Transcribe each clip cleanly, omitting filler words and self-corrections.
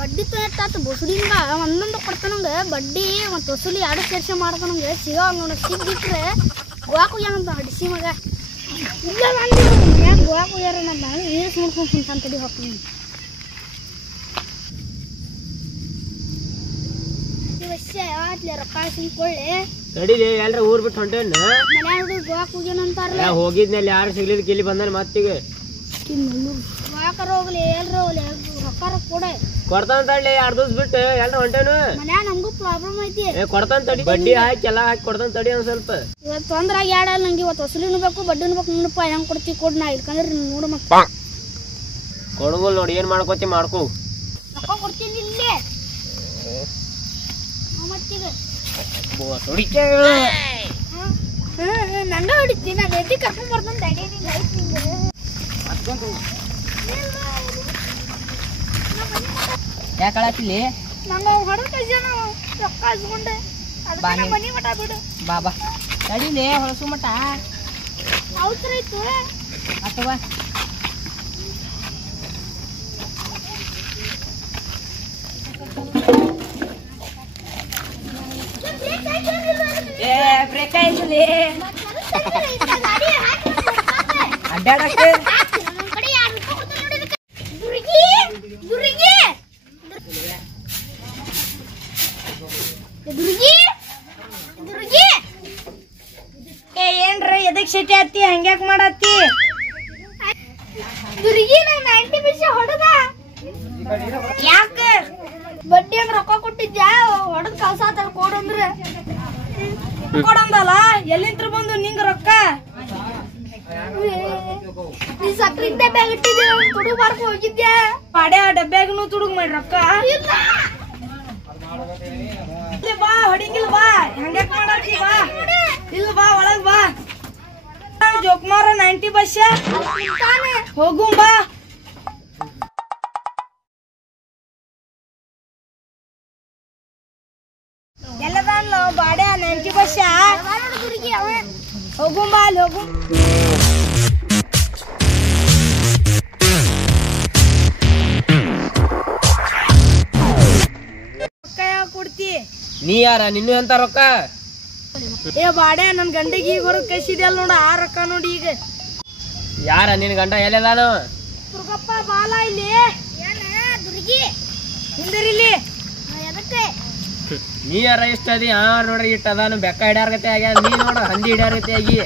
ಬಡ್ಡಿ ತೋಟ ಬಸುಡಿಂಗ ಒಂದೊಂದು ಕೊಡ್ತಾನಂಗೆ ಬಡ್ಡಿ ಮತ್ತು ವಸೂಲಿ ಎರಡು ಸೇರ್ಸಿ ಮಾಡ್ತಾನಂಗೆ ಸಿಗೋ ನೋಡ ಸಿಗ್ಬಿಟ್ರೆ ಗೋವಾಕ್ ಹೋಗ್ಯಾನಂತ ಹಡಿಸಿ ಮಗ ಇಲ್ಲ ಬಂದು ಯಾಕೆ ಗೋವಾಕ್ ಹೋಗ್ಯಾರ ನಮ್ಮ ಏಸ್ ನೋಡ್ಕೊಂಡು ಕುಂತಾನ ತಡಿ ಹೋಗ್ತೀನಿ ಯಾವತ್ಲೆ ರೊಕ್ಕ ಸಿಂಕೊಳ್ಳಿ ತಡಿಲಿ ಎಲ್ರ ಊರ್ ಬಿಟ್ಟು ಹೊಂಟೇನ ಮನ್ಯಾಗ ಗೋವಾಕ್ ಹೋಗ್ಯಾನಂತಾರ ಹೋಗಿದ್ನಲ್ಲಿ ಯಾರು ಸಿಗ್ಲಿದ್ ಕಿಲ್ಲಿ ಬಂದಾನ ಮತ್ತೀಗ ಗೋವಾಕರ ಹೋಗ್ಲಿ ಎಲ್ರ ಹೋಗ್ಲಿ ರೊಕ್ಕ ಕೊಡೆ ಕೊಡ್ತಾನ ತಡ್ಲಿ 2 ದಿವಸ ಬಿಟ್ಟು ಎಲ್ರ ಹೊಂಟೇನು ಮನ್ಯಾಗ ನಮಗೂ ಪ್ರಾಬ್ಲಮ್ ಐತಿ ಕೊಡ್ತಾನ ತಡಿ ಬಡ್ಡಿ ಹಾಕಿ ಎಲ್ಲ ಹಾಕಿ ಕೊಡ್ತಾನ ತಡಿ ಒಂದ್ ಸ್ವಲ್ಪ ಇವತ್ತು ತೊಂದ್ರಾಗ ಯಾಡ ನಂಗೆ ಇವತ್ತು ವಸೂಲಿನೂ ಬೇಕು ಬಡ್ಡಿನೂ ಬೇಕು ನೋಡಪ್ಪ ಹೆಂಗ್ ಕೊಡ್ತಿ ಕೊಡ್ ನಾ ಇಲ್ಕಂದ್ರೆ ನೋಡು ಮತ್ತ ಕೊಡಗೋಲ್ ನೋಡಿ ಏನ್ ಮಾಡ್ಕೋತಿ ಮಾಡ್ಕೋ ರೊಕ್ಕ ಕೊಡ್ತೀನಿ ಇಲ್ಲೇ ಮತ್ತೀಗ ನಂಗ ಹೊಡಿತೀನಿ ನಾನು ಎತ್ತಿ ಕರ್ಕೊಂಡ್ ಬರ್ತಾನೆ ತಡಿ ನಿಂಗೆ ಐತಿ ನಿಂಗೆ ಯಾಕಳತ್ತಿಲಿ ನಂಗೆ ಹೊಡೆದ ಕಳ್ಸ್ಯಾನ ರೊಕ್ಕ ಹಚ್ಕೊಂಡೆ ಅದಕ್ಕೆ ಮನಿ ಮಠ ಬಿಡು ಬಾಬಾ ತಡಿಲೆ ಹೊಳಸು ಮಠ ಅವಸರ ಇತ್ತು ಅಥವಾ ಬ್ರೇಕ್ ಆಯ್ತದೆ ಅಡ್ಡಾಡಕ್ಕೆ ಏನ್ರ ಎದಕ್ ಸಿಟಿ ಹತ್ತಿ ಹಂಗ್ಯಾಕ್ ಮಾಡತ್ತಿ ದುರ್ಗಿ ನಂಗ್ 90 ಪೈಸೆ ಹೊಡೆದ ಯಾಕ ಬಡ್ಡಿ ಹಂಗ ರೊಕ್ಕ ಕೊಟ್ಟಿದ್ಯಾ ಹೊಡೆದ್ ಕಳ್ಸಾತ ಕೊಡಂದ್ರ ಕೊಡಂದಲ್ಲ ಎಲ್ಲಿಂತ್ರ ಬಂದು ನಿಂಗ ರೊಕ್ಕ ನೀ ಸಕ್ರಿ ಡಬ್ಬ್ಯಾಗ ಇಟ್ಟಿದ್ಯ ತುಡು ಬಾರ್ಕ ಹೋಗಿದ್ಯಾ ಪಾಡ್ಯ ಡಬ್ಬ್ಯಾಗನು ತುಡುಗ್ ಮಾಡಿ ರೊಕ್ಕ ಬಾ ಹೊಡಿಕಿಲ್ ಬಾ ಹಂಗ್ಯಾಕ್ ಮಾಡತ್ತಿ ಬಾ ಇಲ್ಲ ಬಾ ಒಳಗ್ ಬಾ ಜೋಕ್ಮಾರ 90 ಪೈಸೆ ಹೋಗು ಬಾ ಎಲ್ಲದಾನ್ ಬಾಡ್ಯ 90 ಪೈಸೆ ಹೋಗು ಬಾ ಅಲ್ಲಿ ಹೋಗು ರೊಕ್ಕ ಯಾವ ಕೊಡ್ತಿ ನೀ ಯಾರ ನಿನ್ನೂ ಎಂತ ರೊಕ್ಕ ಏ ಬಾಡ್ಯ ನನ್ ಗಂಡಿಗೆ ಈಗ ಹೊರಗ್ ಕಳ್ಸಿದ್ಯಲ್ಲ ನೋಡ ಆ ರೊಕ್ಕ ನೋಡಿ ಈಗ ಯಾರ ನಿನ್ ಗಂಡ ಎಲ್ಲದಾನು ದುರ್ಗಪ್ಪ ಬಾಲ ಇಲ್ಲಿ ದುರ್ಗಿ ಹಿಂದಿರಿಲಿ ಎದಕ್ಕೆ ನೀ ಯಾರ ಇಷ್ಟ ಅದಿ ನೋಡ್ರಿ ಇಷ್ಟ ಅದಾನು ಬೆಕ್ಕ ಹಿಡ್ಯಾರಗತೆ ಆಗ್ಯಾದ ನೀ ನೋಡ ಹಂದಿ ಹಿಡ್ಯಾರಗತೆ ಆಗಿ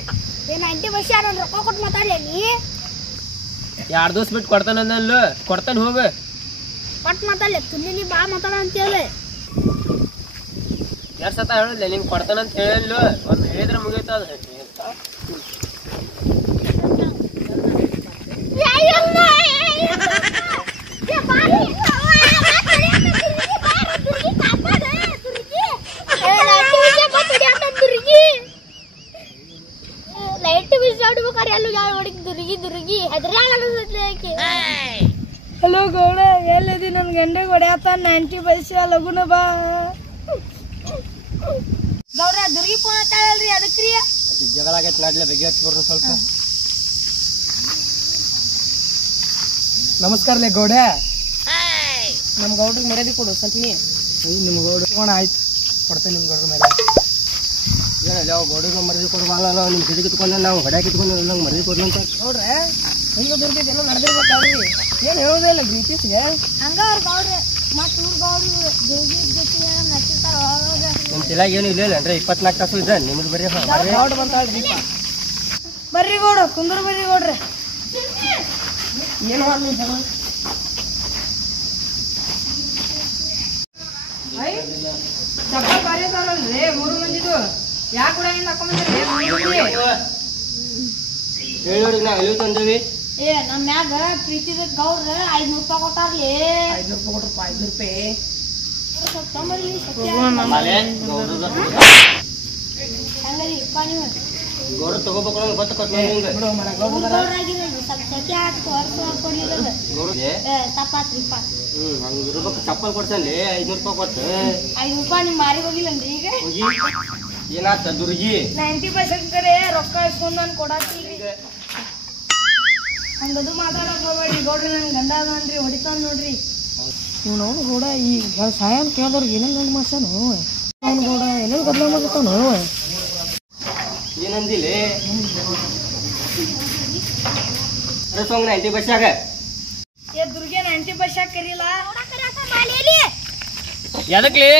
90 ಪೈಸೆ ನಾನು ರೊಕ್ಕ ಕೊಟ್ಟು ಮಾತಾಡ್ಲೆ ನೀ 2 ದಿವಸ ಬಿಟ್ಟು ಕೊಡ್ತಾನಂದಲ್ಲು ಕೊಡ್ತಾನ ಹೋಗು ಕೊಟ್ಟು ಮಾತಾಡ್ಲೆ ತುಲ್ಲಿ ಬಾ ಮಾತಾಡ ಅಂತ ಹೇಳಿ ಎರಡು ಸತ ಹೇಳಿದ್ಲೆ ನಿನ್ ಕೊಡ್ತಾನಂತ ಹೇಳಿಲ್ಲು ಒಂದು ಹೇಳಿದ್ರೆ ಮುಗಿತದ ಹಲೋ ಗೌಡ ಎಲ್ಲದಿ ನನ್ ಗಂಡೆಗೆ ಹೊಡ್ಯಾತ 90 ಪೈಸೆ ಲಗುನ ಬಾ ಗೌಡ ದುರ್ಗಿ ಫೋನ್ ಹತ್ತಾಳಲ್ರಿ ಅದಕ್ರಿ ಜಗಳ ಆಗೈತೆ ನಾಡ್ಲೆ ಬಗ್ಗೆ ಹಚ್ಬರ್ರು ಸ್ವಲ್ಪ ನಮಸ್ಕಾರ ಗೌಡ ನಮ್ ಗೌಡ್ರಿಗೆ ಮರ್ಯಾದೆ ಕೊಡು ಸ್ವಲ್ಪ ನೀ ನಿಮ್ ಗೌಡ ಆಯ್ತು ಕೊಡ್ತೇನೆ ನಿಮ್ ಗೌಡ್ರ ಮೇಲೆ ಏನಲ್ಲ ಗೌಡಿಗೆ ಮರದಿ ಕೊಡುವಲ್ಲ ನಾವು ನಿಮ್ ಗಿಡ ಕಿತ್ಕೊಂಡು ನಾವು ಹೊಡ್ಯಾಕ ಕಿತ್ಕೊಂಡು ನಂಗೆ ಮರದಿ ಕೊಡ್ಲಂತ ನೋಡ್ರೆ ಹಿಂಗ ದುರ್ಗಿದ್ ಎಲ್ಲ ನಡೆದಿರ್ಬೇಕಾದ್ರಿ ಏನ್ ಹೇಳೋದಿಲ್ಲ ಬ್ರೀತಿಸ್ಗೆ ಹಂಗ ಅವ್ರ ಗೌಡ್ರಿ ಮತ್ ಊರ್ ಗೌಡ್ರು ದುರ್ಗಿ ಜೊತೆ ನಚ್ಚಿರ್ತಾರ ನಿಮ್ಮ ತಿಲಾಗ ಏನು ಇಲ್ಲ ಅಂದ್ರೆ 24 ತಾಸು ಇದೆ ನಿಮ್ದು ಬರೀ ಗೌಡ ಬಂತಾಳ ದೀಪ ಬರ್ರಿ ಗೌಡ ಕುಂದ್ರ ಬರ್ರಿ ಗೌಡ್ರಿ ಏನು ಮಾಡ್ಲಿ ಚಪ್ಪಲ್ ಬಾರಿ ಅದಾವಲ್ರಿ 3 ಮಂದಿದು ಯಾಕೆ ಕೂಡ ಏನ್ ಹಾಕೊಂಡ್ಬಂದ್ರಿ ಹೇಳೋರಿಗೆ ನಾವು ಎಲ್ಲಿ ತಂದೇವಿ ಏ ನಮ್ಮ ಮ್ಯಾಗ ಪ್ರೀತಿದ ಗೌಡ್ರ 500 ರೂಪಾಯಿ ಕೊಟ್ಟಾರ್ಲಿ 500 ರೂಪಾಯಿ ಕೊಟ್ರಪ್ಪ 500 ರೂಪಾಯಿ ಹಂಗರಿ ಇಪ್ಪ ನೀವು ಗೌಡ ತಗೋಬೇಕು ಗೊತ್ತಕೊಟ್ಟು ನಿಂಗೆ ಗೌಡ್ರಾಗಿರಲ್ರಿ ಸ್ವಲ್ಪ ಸೆಕೆ ಹಾಕಿ ಕೊಡ್ಲಿಲ್ಲ ತಪ್ಪಾತ್ರಿಪ್ಪ ಹಂಗೆ ಇರ್ಬೇಕು ಚಪ್ಪಲ್ ಕೊಡ್ಸಲ್ಲಿ 500 ರೂಪಾಯಿ ಕೊಟ್ಟು 5 ರೂಪಾಯಿ ನಿಮ್ ಮಾರಿ ಹೋಗಿಲ್ಲನ್ರಿ ಈಗ ಏನಾತ ದುರ್ಗಿ 90% ಕರೆ ರೊಕ್ಕ ಇಸ್ಕೊಂಡ್ ನಾನು ಕೊಡಾತಿ ಈಗ ಹಂಗದು ಮಾತಾಡಕ್ ಹೋಗ್ಬೇಡಿ ಗೌಡ್ರಿ ನನ್ ಗಂಡ ಅದನ್ರಿ ಹೊಡಿತಾನ ನೋಡ್ರಿ ಅವನು ಗೌಡ ಈ ಸಹಾಯ ಅಂತ ಕೇಳಿದವ್ರಿಗೆ ಏನೇನು ಗಂಡು ಮಾಡ್ಸಾನು ಅವನು ಗೌಡ ಏನೇನು ಗದ್ದಲ ಮಾಡ್ತಾನು ಏನಂದಿಲ್ಲ ಸೊಂಗ್ 90 ಬಸ್ಸಾಗ ಏ ದುರ್ಗೆ 90 ಬಸ್ಸಾಗ ಕರೀಲ ಎದಕ್ಲಿ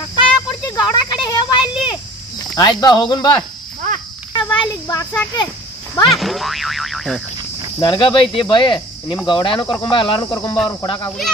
ರೊಕ್ಕ ಕೊಡ್ತೀವಿ ಗೌಡ ಕಡೆ ಹೇವ ಇಲ್ಲಿ ಆಯ್ತು ಬಾ ಹೋಗುನ್ ಬಾ ಬಾ ಇಲ್ಲಿ ಬಾಕ್ಸಾಕೆ ಬಾ ನನಗ ಬೈತಿ ಬೈ ನಿಮ್ ಗೌಡನು ಕರ್ಕೊಂಬ ಎಲ್ಲಾರನು ಕರ್ಕೊಂಬ ಅವ್ರನ್ನ ಕೊಡಕ್ ಆಗುದಿಲ್ಲ